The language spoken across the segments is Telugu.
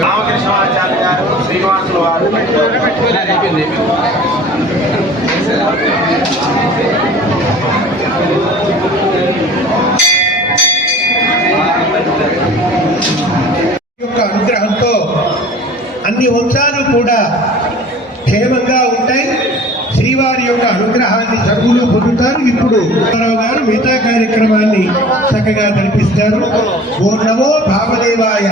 రామకృష్ణాచార్య గారు, శ్రీనివాసులు వారు యొక్క అనుగ్రహంతో అన్ని వంశాలు కూడా క్షేమంగా ఉంటాయి. శ్రీవారి యొక్క అనుగ్రహాన్ని సర్వులు పొందుతారు. ఇప్పుడు గారు మిగతా కార్యక్రమాన్ని చక్కగా కల్పిస్తారు. ఓ నమో భావదేవాయ.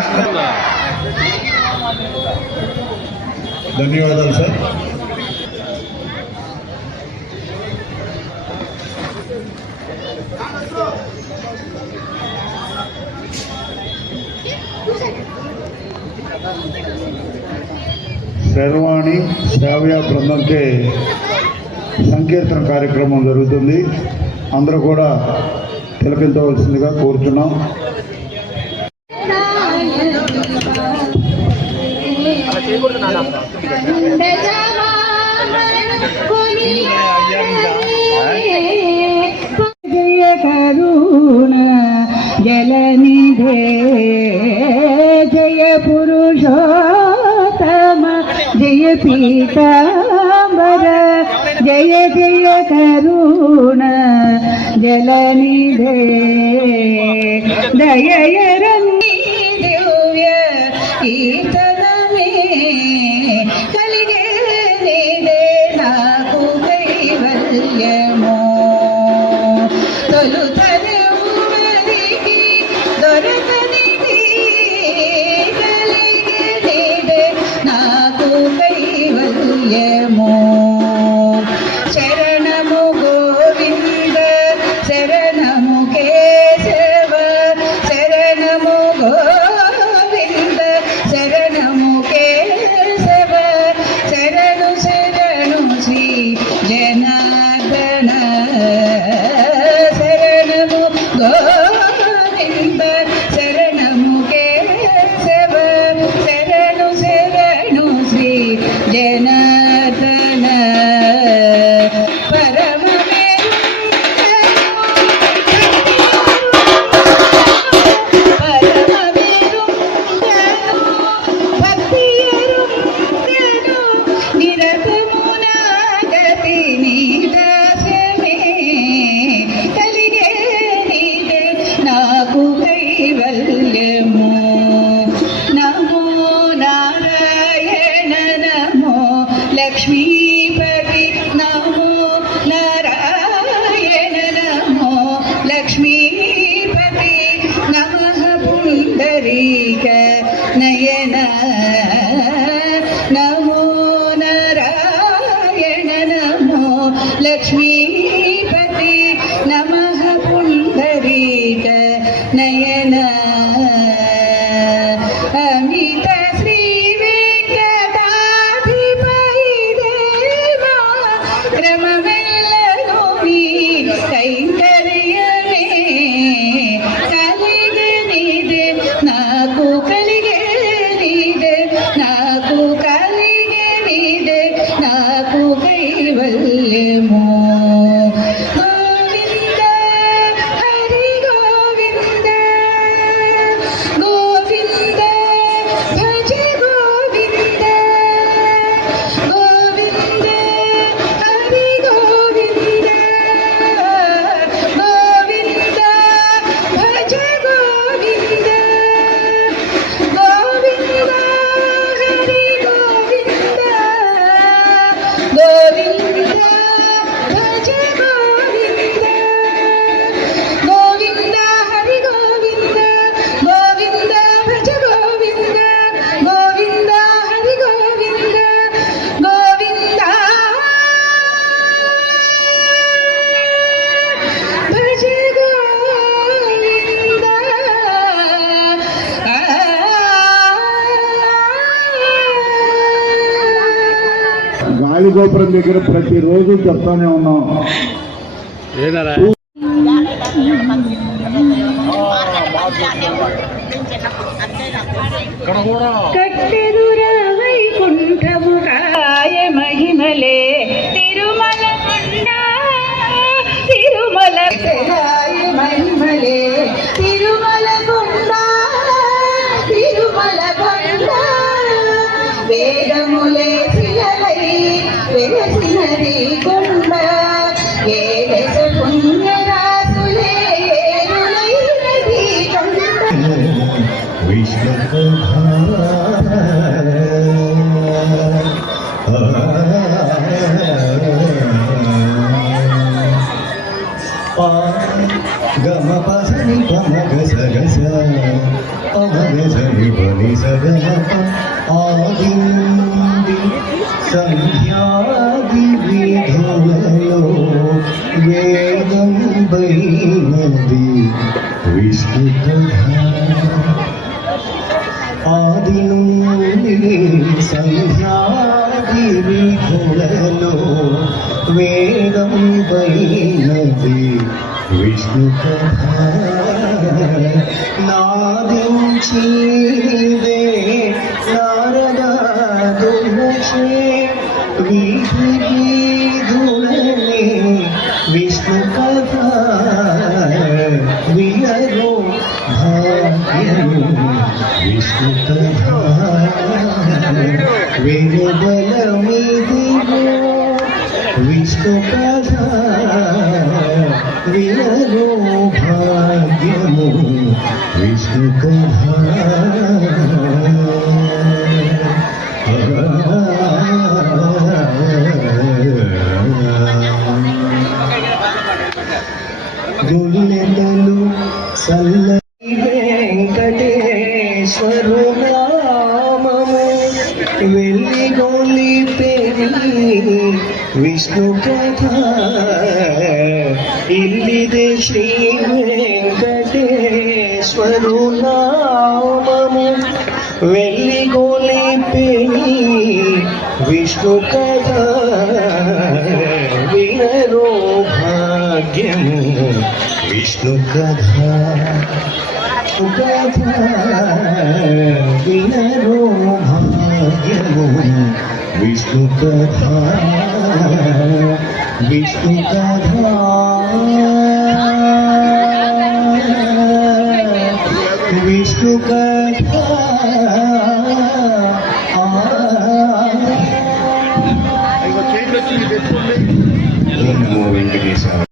ధన్యవాదాలు సార్. శర్వాణి శ్రావ్య బృందంకే సంకీర్తన కార్యక్రమం జరుగుతుంది. అందరూ కూడా తిలకించవలసిందిగా కోరుతున్నాం. జయ కరుణ జలనిధే జయ పురుషోత్తమ జయ పీతాంబర జయ జయ కరుణ జలనిధే దయరన్ని దివ్య కీర్తనమే కలిగే నీదే నాకు కైవల్యమో తొలుతనే ఊరికి దొరకనిది కలిగే నీదే నాకు కైవల్యమో శరణము గోవింద శరణము కేశవ శరణము గోవింద శరణము కేశవ శరణు శరణు శ్రీ జనార్దన శరణము గోవింద శరణము కేశవ శరణు శరణు శ్రీ జనార్దన నాకు కైవల్యము నమో నారాయణ నమో లక్ష్మీపతి నమో నారాయణ నమో లక్ష్మీపతి నమః పుండరీక నయన నమో నారాయణ నమో లక్ష్మీపతి నమః పుండరీక నయన అమిత శ్రీ వెంకటాధిపతి దేవా క్రమమెల్లను మీ కైంకర్యమే కలిగనిదే నాకు కలిగనిదే నాకు కలిగనిదే నాకు కైవల్యము గాలిగోపురం దగ్గర ప్రతిరోజు చెప్తానే ఉన్నాం. కట్టెదుర వైకుంఠము కాయ మహిమలే తిరుమల తిరుమల మహిమలే తిరుమల కొండ विष्णु कथा गम पसनि पमग सगस पमग सनि बनि सगम आदिंदि संध्यादि विधुलो वेदं बैनदि विष्णु कथा आदि నుండి సంధ్యాది విధులలో వేదం పైనది విష్ణు కథ నాదించిదే నారదాదుచే వీధి వీధులనే విష్ణు కథ వియరో భాగ్యము విష్ణు కథ వేదబలమిదిగో విష్ణు కథ వినరో భాగ్యము విష్ణు కథ గొల్లెలు సల్ల వెంకటేశ్వరు నామము వెల్లిగొలి పెరి విష్ణు కథ ఇల్లిదే శ్రీ వెంకటేశ్వరు నామము వెల్లిగొలి పెరి విష్ణు కథ వినరో భాగ్యము విష్ణు కథ వినరో భాగ్యము విష్ణు కథ విష్ణు కథ విష్ణు కథ నమో వెంకటేశాయ.